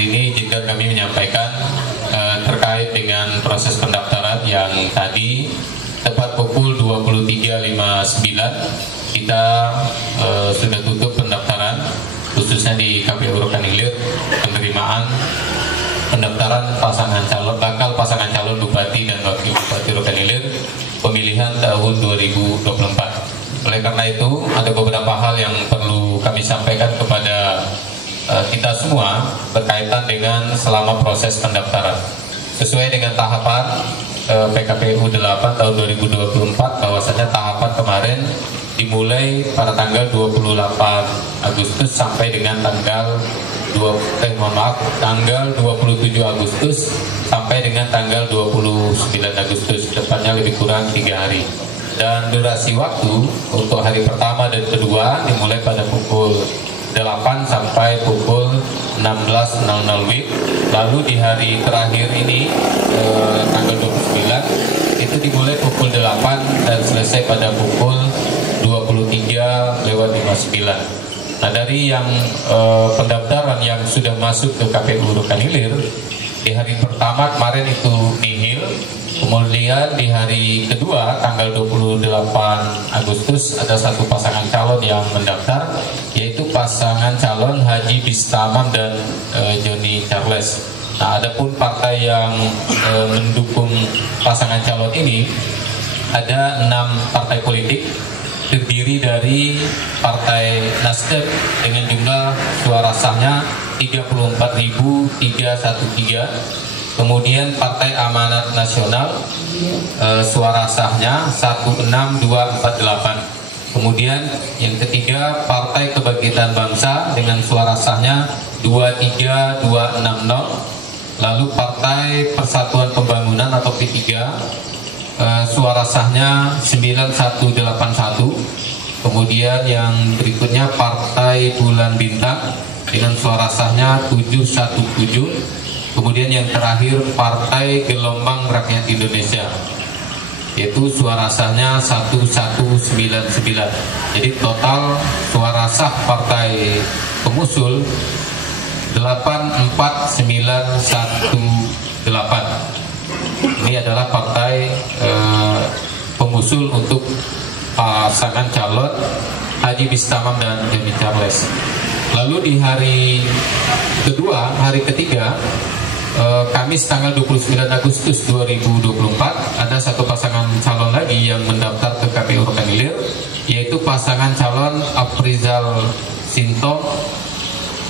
ini izinkan kami menyampaikan terkait dengan proses pendaftaran yang tadi tepat pukul 23.59 kita sudah tutup pendaftaran khususnya di KPU Rokan Hilir penerimaan pendaftaran bakal pasangan calon Bupati dan Wakil Bupati Rokan Hilir pemilihan tahun 2024. Oleh karena itu ada beberapa hal yang perlu kami sampaikan kepada kita semua berkaitan dengan selama proses pendaftaran. Sesuai dengan tahapan PKPU 8 tahun 2024 bahwasanya tahapan kemarin dimulai pada tanggal 28 Agustus sampai dengan tanggal 27 Agustus sampai dengan tanggal 29 Agustus, tepatnya lebih kurang 3 hari. Dan durasi waktu untuk hari pertama dan kedua dimulai pada pukul 8 sampai pukul 16.00 WIB. Lalu di hari terakhir ini tanggal 29 itu dimulai pukul 8 dan selesai pada pukul 23:59. Nah, dari yang pendaftaran yang sudah masuk ke KPU Rokan Hilir di hari pertama kemarin itu nihil. Kemudian di hari kedua tanggal 28 Agustus ada satu pasangan calon yang mendaftar, yaitu pasangan calon Haji Bistamam dan Joni Charles. Nah, adapun partai yang mendukung pasangan calon ini ada 6 partai politik, terdiri dari Partai Nasdem dengan jumlah suara sahnya 34.313. Kemudian Partai Amanat Nasional suara sahnya 16248. Kemudian yang ketiga Partai Kebangkitan Bangsa dengan suara sahnya 23260. Lalu Partai Persatuan Pembangunan atau P3 suara sahnya 9181. Kemudian yang berikutnya Partai Bulan Bintang dengan suara sahnya 717. Kemudian yang terakhir Partai Gelombang Rakyat Indonesia, yaitu suara sahnya 1199. Jadi total suara sah partai pengusul 84918. Ini adalah partai pengusul untuk pasangan calon Haji Bistamam dan Joni Charles. Lalu di hari kedua, hari ketiga, Kamis tanggal 29 Agustus 2024 ada satu pasangan calon lagi yang mendaftar ke KPU Rokan Hilir, yaitu pasangan calon Aprizal Sintong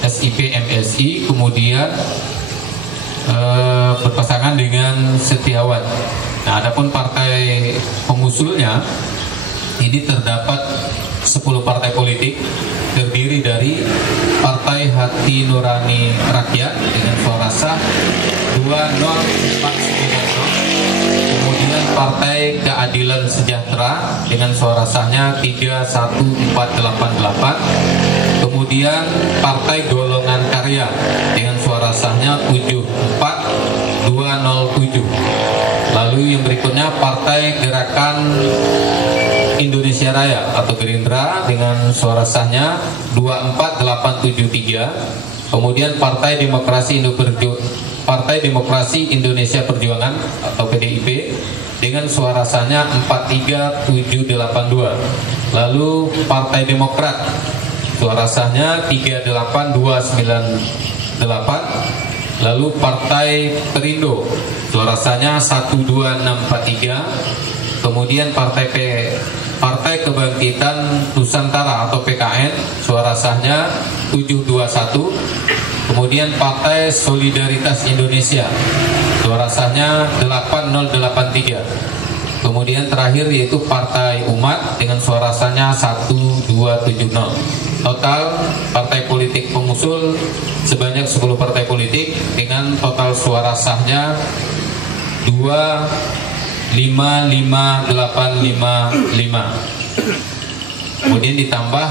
SIP MSI, kemudian berpasangan dengan Setiawan. Nah, adapun partai pengusulnya ini terdapat 10 partai politik, terdiri dari Partai Hati Nurani Rakyat dengan suara sah 20490. Kemudian Partai Keadilan Sejahtera dengan suara sahnya 31488. Kemudian Partai Golongan Karya dengan suara sahnya 74207. Lalu yang berikutnya Partai Gerakan Indonesia Raya atau Gerindra dengan suara sahnya 24873. Kemudian Partai Demokrasi Indonesia Perjuangan atau PDIP dengan suara sahnya 43782. Lalu Partai Demokrat suara sahnya 38298. Lalu Partai Perindo suara sahnya 12643. Kemudian Partai Kebangkitan Nusantara atau PKN suara sahnya 721. Kemudian Partai Solidaritas Indonesia suara sahnya 8083. Kemudian terakhir yaitu Partai Umat dengan suara sahnya 1270. Total partai politik pengusul sebanyak 10 partai politik dengan total suara sahnya 255.855. Kemudian ditambah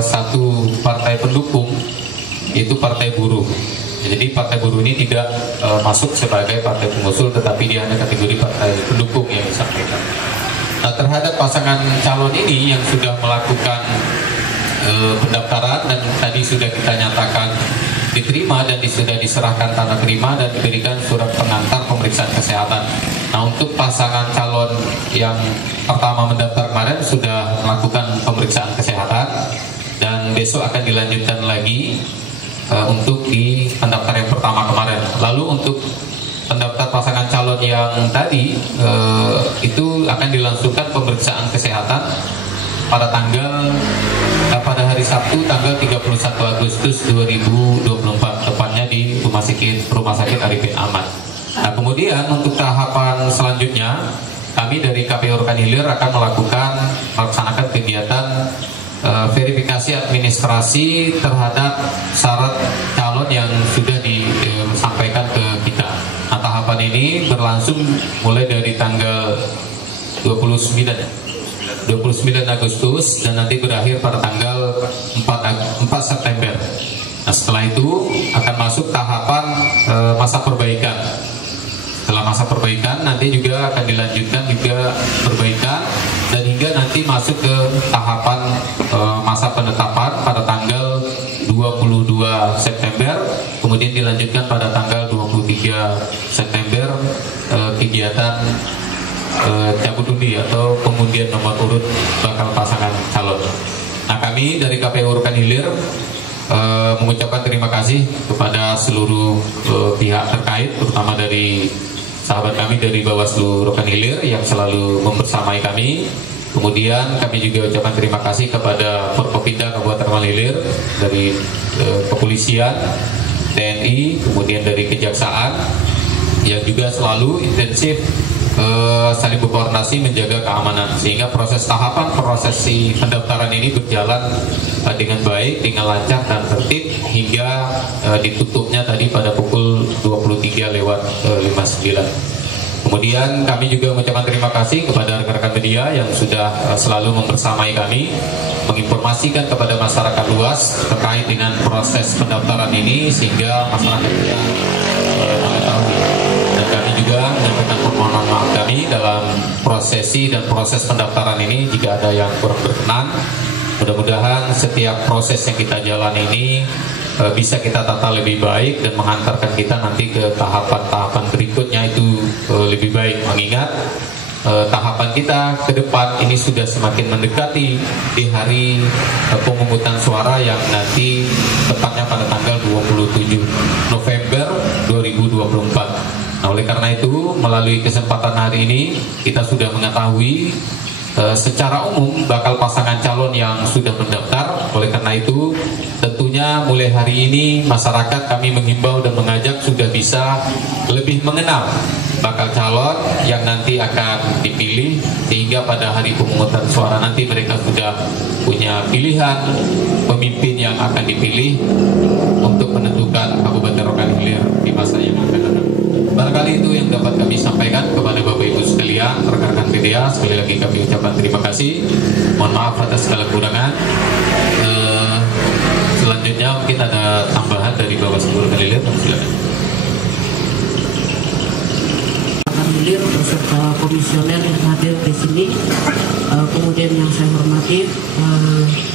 satu partai pendukung, yaitu Partai Buruh. Jadi Partai Buruh ini tidak masuk sebagai partai pengusul, tetapi dia hanya kategori partai pendukung yang disampaikan. Nah, terhadap pasangan calon ini yang sudah melakukan pendaftaran dan tadi sudah kita nyatakan diterima dan sudah diserahkan tanda terima dan diberikan surat pengantar pemeriksaan kesehatan. Nah, untuk pasangan calon yang pertama mendaftar kemarin sudah melakukan pemeriksaan kesehatan dan besok akan dilanjutkan lagi untuk di pendaftar yang pertama kemarin. Lalu untuk pendaftar pasangan calon yang tadi itu akan dilangsungkan pemeriksaan kesehatan pada hari Sabtu tanggal 31 Agustus 2024 tepatnya di Rumah Sakit Arifin Ahmad. Nah, kemudian untuk tahapan selanjutnya kami dari KPU Rokan Hilir akan melaksanakan kegiatan verifikasi administrasi terhadap syarat calon yang sudah disampaikan ke kita. Nah, tahapan ini berlangsung mulai dari tanggal 29 Agustus dan nanti berakhir pada tanggal 4 September. Nah, setelah itu akan masuk tahapan masa perbaikan. Setelah masa perbaikan nanti juga akan dilanjutkan juga perbaikan dan hingga nanti masuk ke tahapan masa penetapan pada tanggal 22 September, kemudian dilanjutkan pada tanggal 23 September kegiatan cabut undi atau pengundian nomor urut bakal pasangan calon. Nah, kami dari KPU Rokan Hilir mengucapkan terima kasih kepada seluruh pihak terkait, terutama dari sahabat kami dari Bawaslu Rokan Hilir yang selalu membersamai kami. Kemudian kami juga ucapkan terima kasih kepada Forkopimda Kabupaten Rokan Hilir, dari kepolisian, TNI, kemudian dari kejaksaan yang juga selalu intensif saling berkoordinasi menjaga keamanan sehingga proses pendaftaran ini berjalan dengan baik, dengan lancar dan tertib hingga ditutupnya tadi pada pukul 23:59. Kemudian kami juga mengucapkan terima kasih kepada rekan-rekan media yang sudah selalu membersamai kami, menginformasikan kepada masyarakat luas terkait dengan proses pendaftaran ini sehingga masyarakat kita mengetahui. Dan kami juga menyampaikan permohonan maaf kami dalam prosesi dan proses pendaftaran ini jika ada yang kurang berkenan. Mudah-mudahan setiap proses yang kita jalani ini bisa kita tata lebih baik dan menghantarkan kita nanti ke tahapan-tahapan berikutnya itu lebih baik, mengingat tahapan kita ke depan ini sudah semakin mendekati di hari pemungutan suara yang nanti tepatnya pada tanggal 27 November 2024. Nah, oleh karena itu melalui kesempatan hari ini kita sudah mengetahui secara umum bakal pasangan calon yang sudah mendaftar. Oleh karena itu tentunya mulai hari ini masyarakat kami menghimbau dan mengajak sudah bisa lebih mengenal bakal calon yang nanti akan dipilih sehingga pada hari pemungutan suara nanti mereka sudah punya pilihan pemimpin yang akan dipilih untuk menentukan Kabupaten Rokan Hilir di masa yang akan datang. Barangkali itu yang dapat kami sampaikan kepada Bapak Ibu sekalian, rekan-rekan media. Sekali lagi kami ucapkan terima kasih. Mohon maaf atas segala kekurangan. Selanjutnya mungkin ada tambahan dari Bawaslu Rokan Hilir. Silakan. Rokan Hilir beserta komisioner yang hadir di sini. Kemudian yang saya hormati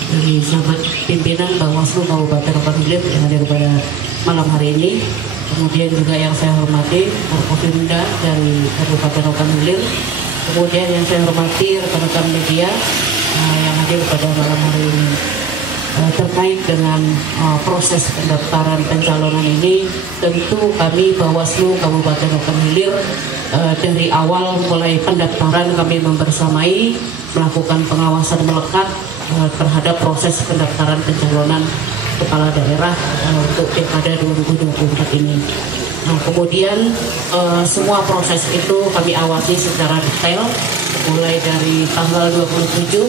dari sahabat pimpinan Bawaslu Kabupaten Rokan Hilir yang hadir pada malam hari ini. Kemudian juga yang saya hormati Forkopimda dari Kabupaten Rokan Hilir. Kemudian yang saya hormati rekan-rekan media yang hadir pada malam hari ini. Terkait dengan proses pendaftaran pencalonan ini, tentu kami Bawaslu Kabupaten Rokan Hilir dari awal mulai pendaftaran kami membersamai melakukan pengawasan melekat terhadap proses pendaftaran pencalonan kepala daerah untuk Pilkada 2024 ini. Nah, kemudian semua proses itu kami awasi secara detail mulai dari tanggal 27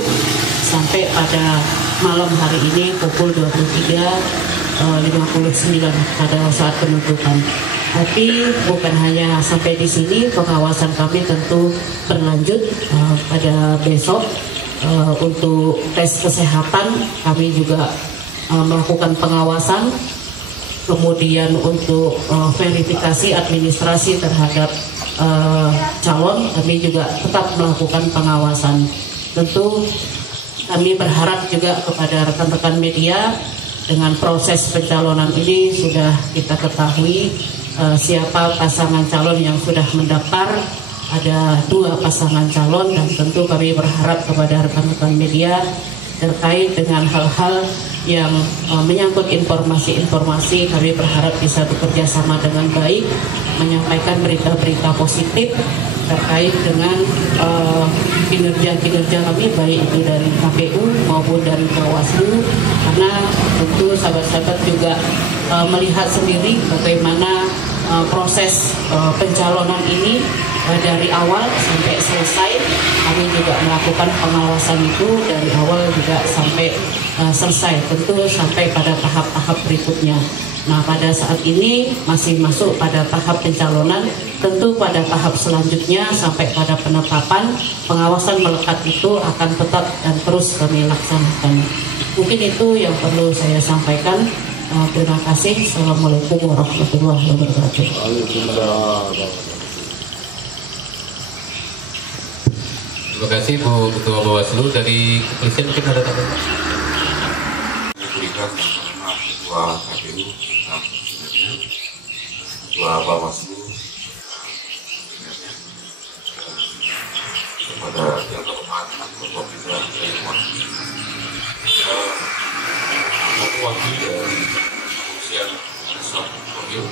sampai pada malam hari ini pukul 23:59 pada saat penentukan. Tapi bukan hanya sampai di sini, pengawasan kami tentu berlanjut pada besok untuk tes kesehatan kami juga melakukan pengawasan, kemudian untuk verifikasi administrasi terhadap calon kami juga tetap melakukan pengawasan. Tentu kami berharap juga kepada rekan-rekan media dengan proses pencalonan ini sudah kita ketahui siapa pasangan calon yang sudah mendaftar. Ada 2 pasangan calon dan tentu kami berharap kepada rekan-rekan media terkait dengan hal-hal yang menyangkut informasi-informasi, kami berharap bisa bekerja sama dengan baik, menyampaikan berita-berita positif terkait dengan kinerja-kinerja kami, baik itu dari KPU maupun dari Bawaslu, karena tentu sahabat-sahabat juga melihat sendiri bagaimana proses pencalonan ini dari awal sampai selesai. Kami juga melakukan pengawasan itu dari awal juga sampai selesai, tentu sampai pada tahap-tahap berikutnya. Nah, pada saat ini masih masuk pada tahap pencalonan, tentu pada tahap selanjutnya sampai pada penetapan, pengawasan melekat itu akan tetap dan terus kami laksanakan. Mungkin itu yang perlu saya sampaikan. Terima kasih. Assalamualaikum warahmatullahi wabarakatuh. Terima kasih Bu Ketua Bawaslu. Dari kepolisian mungkin ada tambahan? Berikan sama Ketua KPU, Ketua Bawaslu, kepada yang terhormat Ketua Bidra dari Wakil, wakil dari kepolisian Resort Wakil,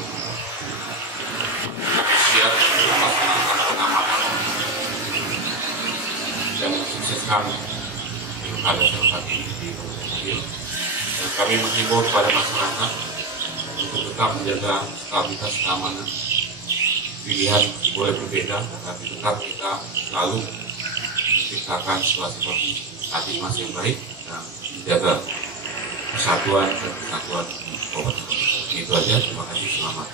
siap melaksanakan pengamanan dan sukseskan pilkada serentak ini di Kabupaten Riau. Dan kami menghimbau kepada masyarakat untuk tetap menjaga stabilitas keamanan. Pilihan boleh berbeda, tetapi tetap kita selalu menciptakan situasi masing yang baik dan menjaga persatuan dan kesatuan Kabupaten. Itu aja. Terima kasih. Selamat.